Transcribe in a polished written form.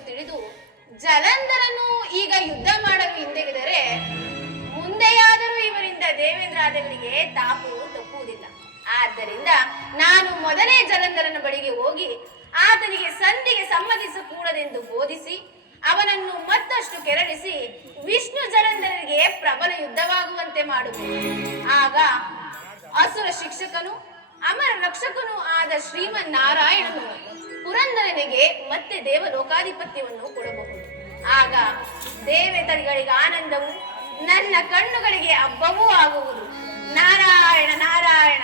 ಎಂದು ತಿಳಿದು ಜಲಂಧರನು ಈಗ ಯುದ್ಧ ಮಾಡಲು ಹಿಂದೆಗೆದರೆ ಮುಂದೆಯಾದರೂ ಇವರಿಂದ ದೇವೇಂದ್ರಾದಿಗಳಿಗೆ ತಾಪು ತಪ್ಪುವುದಿಲ್ಲ. ಆದ್ದರಿಂದ ನಾನು ಮೊದಲೇ ಜಲಂಧರನ ಬಳಿಗೆ ಹೋಗಿ ಆತನಿಗೆ ಸಂಧಿಗೆ ಸಮ್ಮತಿಸಕೂಡದೆಂದು ಬೋಧಿಸಿ ಅವನನ್ನು ಮತ್ತಷ್ಟು ಕೆರಳಿಸಿ ವಿಷ್ಣು ಜಲಂಧರನಿಗೆ ಪ್ರಬಲ ಯುದ್ಧವಾಗುವಂತೆ ಮಾಡುವುದು. ಆಗ ಅಸುರ ಶಿಕ್ಷಕನು ಅಮರ ರಕ್ಷಕನೂ ಆದ ಶ್ರೀಮನ್ನಾರಾಯಣನು ಪುರಂದರನಿಗೆ ಮತ್ತೆ ದೇವಲೋಕಾಧಿಪತ್ಯವನ್ನು ಕೊಡಬಹುದು. ಆಗ ದೇವತೆಗಳಿಗೆ ಆನಂದವು, ನನ್ನ ಕಣ್ಣುಗಳಿಗೆ ಹಬ್ಬವೂ ಆಗುವುದು. ನಾರಾಯಣ ನಾರಾಯಣ.